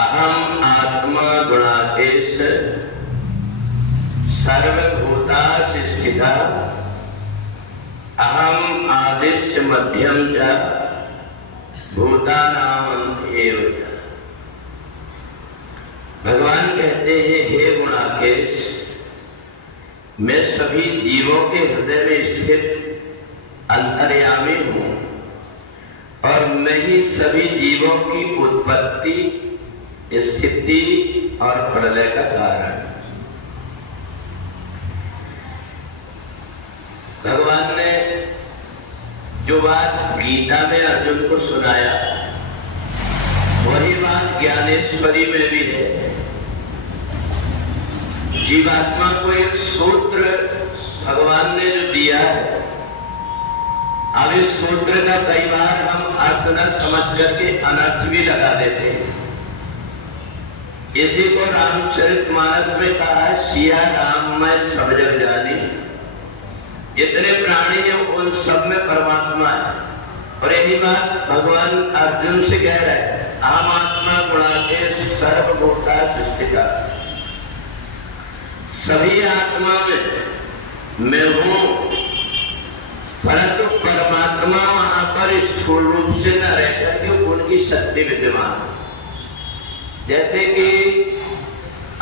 अहम आत्मा गुणाकेश सर्वभूतास स्थिता अहम आदिश्य मध्यम च भूतानां एव च। भगवान कहते हैं, हे गुणाकेश, मैं सभी जीवों के हृदय में स्थित अंतर्यामी हूं और मैं ही सभी जीवों की उत्पत्ति, स्थिति और प्रलय का कारण। भगवान ने जो बात गीता में अर्जुन को सुनाया, वही बात ज्ञानेश्वरी में भी है। जीवात्मा को एक सूत्र भगवान ने जो दिया है, अब इस सूत्र का कई बार हम अर्थ न समझ करके अनर्थ भी लगा देते हैं। इसी को रामचरितमानस में कहा, सिया राम मैं सब जग जानी। जितने प्राणी हैं उन सब में परमात्मा है। और यही बात भगवान अर्जुन से कह रहे हैं, अहम आत्मा गुणाकेश सर्वभूतास स्थिता। सभी आत्मा में मैं हूं, परंतु परमात्मा वहां पर स्थूल रूप से न रहकर के उनकी शक्ति विद्यमान। जैसे कि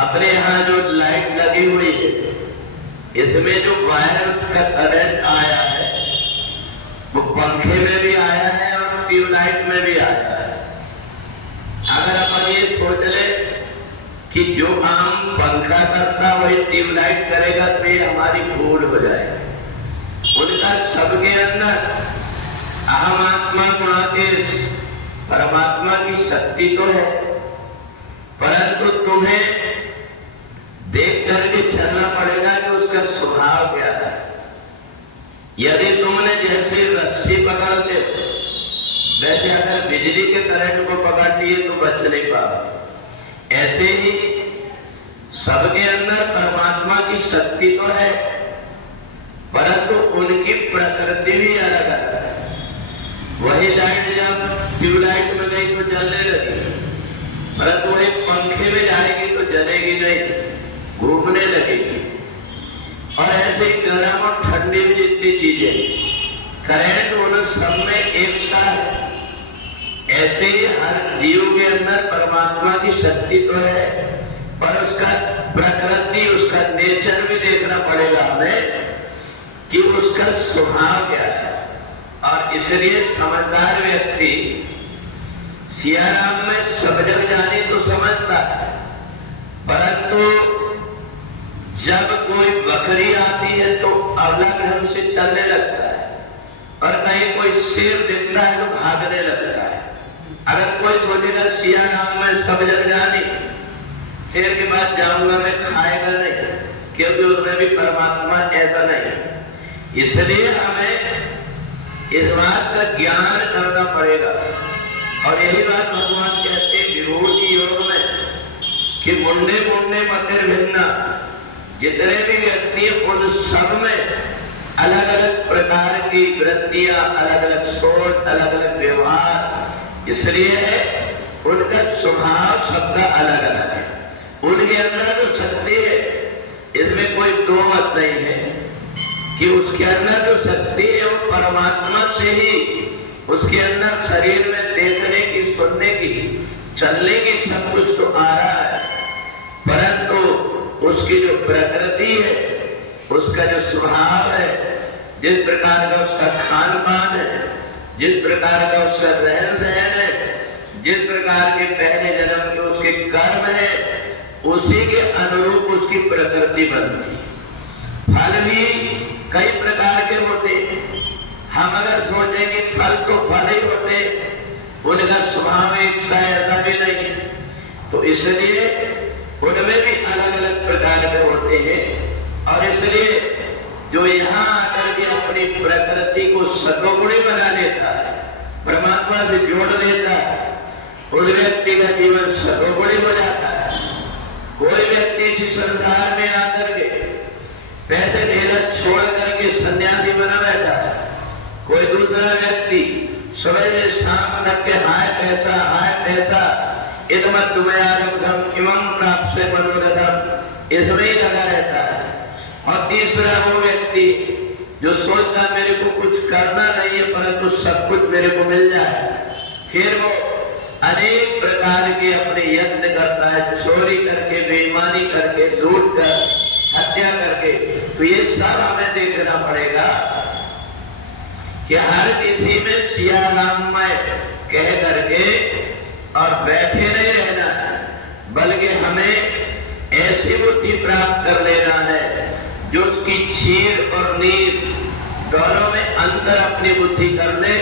अपने यहाँ जो लाइट लगी हुई है, इसमें जो वायर का करंट आया है वो पंखे में भी आया है और ट्यूबलाइट में भी आया है। अगर अपन ये सोच ले कि जो काम पंखा करता वही ट्यूबलाइट करेगा तो ये हमारी भूल हो जाएगी। उनका सबके अंदर अहम आत्मा गुणाकेश परमात्मा की शक्ति तो है, परंतु तुम्हें देख करके चलना पड़ेगा कि उसका स्वभाव क्या है। यदि तुमने जैसे रस्सी पकड़ते हो, वैसे अगर बिजली के करंट को पकड़ लिए तो बच नहीं पाओगे। ऐसे ही सबके अंदर परमात्मा की शक्ति तो है, परंतु उनकी प्रकृति भी अलग है। वही लाइट जब ट्यूबलाइट में गई तो जलने लगी, परंतु वही पंखे में जाएगी तो जलेगी नहीं, घूमने लगेगी। और ऐसे ही गर्म और ठंडी में जितनी चीजें, करंट उन सब में एक सा है। ऐसे ही हर जीव के अंदर परमात्मा की शक्ति तो है, पर उसका प्रकृति, उसका नेचर भी देखना पड़ेगा हमें कि उसका स्वभाव क्या है। और इसलिए समझदार व्यक्ति सियाराम में सब जग जानी तो समझता है, परंतु जब कोई बकरी आती है तो अलग ढंग से चलने लगता है, और कहीं कोई शेर दिखता है तो भागने लगता है। अगर कोई सोचेगा सियाराम में सब जग जानी, शेर के पास जाऊंगा मैं, खाएगा नहीं, क्योंकि उसमें भी परमात्मा ऐसा नहीं। इसलिए हमें इस बात का ज्ञान करना पड़ेगा। और यही बात भगवान कहते हैं विभूति योग में कि मुंडे मुंडे मतिर भिन्ना। जितने भी व्यक्ति उन सब में अलग अलग प्रकार की वृत्तियां, अलग अलग सोच, अलग अलग व्यवहार इसलिए है, उनका स्वभाव सबका अलग अलग है। उनके अंदर जो शक्ति है, इसमें कोई दो मत नहीं है कि उसके अंदर जो शक्ति है वो परमात्मा से ही, उसके अंदर शरीर में देखने की, सुनने की, चलने की सब कुछ तो आ रहा है, परंतु उसकी जो प्रकृति है, उसका जो स्वभाव है, जिस प्रकार का उसका खान पान है, जिस प्रकार का उसका रहन सहन है, जिस प्रकार के पहले जन्म के उसके कर्म है, उसी के अनुरूप उसकी प्रकृति बनती है। फल भी कई प्रकार के होते हैं। हम अगर सोचें कि फल तो फल ही होते, उनका स्वभाव एक सा ऐसा भी नहीं है, तो इसलिए उनमें भी अलग अलग प्रकार के होते हैं। और इसलिए जो यहाँ आकर के अपनी प्रकृति को सतोगुणी बना लेता है, परमात्मा से जोड़ देता है, उस व्यक्ति का जीवन सतोगुणी हो जाता है। कोई व्यक्ति इस संसार में आकर के पैसे ढेला छोड़ करके सन्यासी बना रहता है, कोई दूसरा व्यक्ति सुबह से शाम तक के हाय पैसा इदमद्वयारब्धम इमं प्राप्स्य मनोरथम, इसमें ही लगा रहता है। और तीसरा वो व्यक्ति जो सोचता मेरे को कुछ करना नहीं है परंतु सब कुछ मेरे को मिल जाए, फिर वो अनेक प्रकार के अपने यत्न करता है, चोरी करके, बेईमानी करके, लूट कर, हत्या करके। तो ये सब हमें देखना पड़ेगा कि हर किसी में सिया राममय कह करके और बैठे नहीं रहना है, बल्कि हमें ऐसी बुद्धि प्राप्त कर लेना है जो उसकी चीर और नीर दोनों में अंतर अपनी बुद्धि कर ले,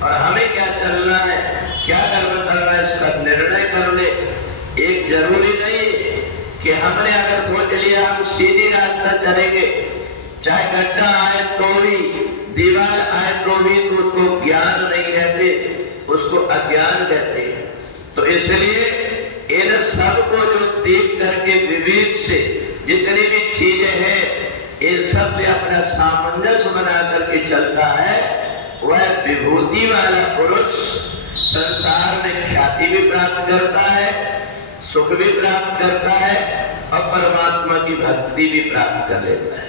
और हमें क्या चलना है, क्या कर्म करना है, इसका निर्णय कर ले। एक जरूरी नहीं कि हमने अगर सोच लिया हम सीधी रास्ता चलेंगे, चाहे गड्ढा आए तो भी, दीवार आए तो भी, तो उसको ज्ञान नहीं कहते, उसको अज्ञान कहते हैं। तो इसलिए इन सबको जो देख करके विवेक से जितनी भी चीजें हैं इन सब से अपना सामंजस्य बना करके चलता है, वह विभूति वाला पुरुष संसार में ख्याति भी प्राप्त करता है, सुख भी प्राप्त करता है और परमात्मा की भक्ति भी प्राप्त कर लेता है।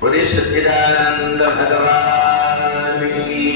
बोले सच्चिदानंद भगवान की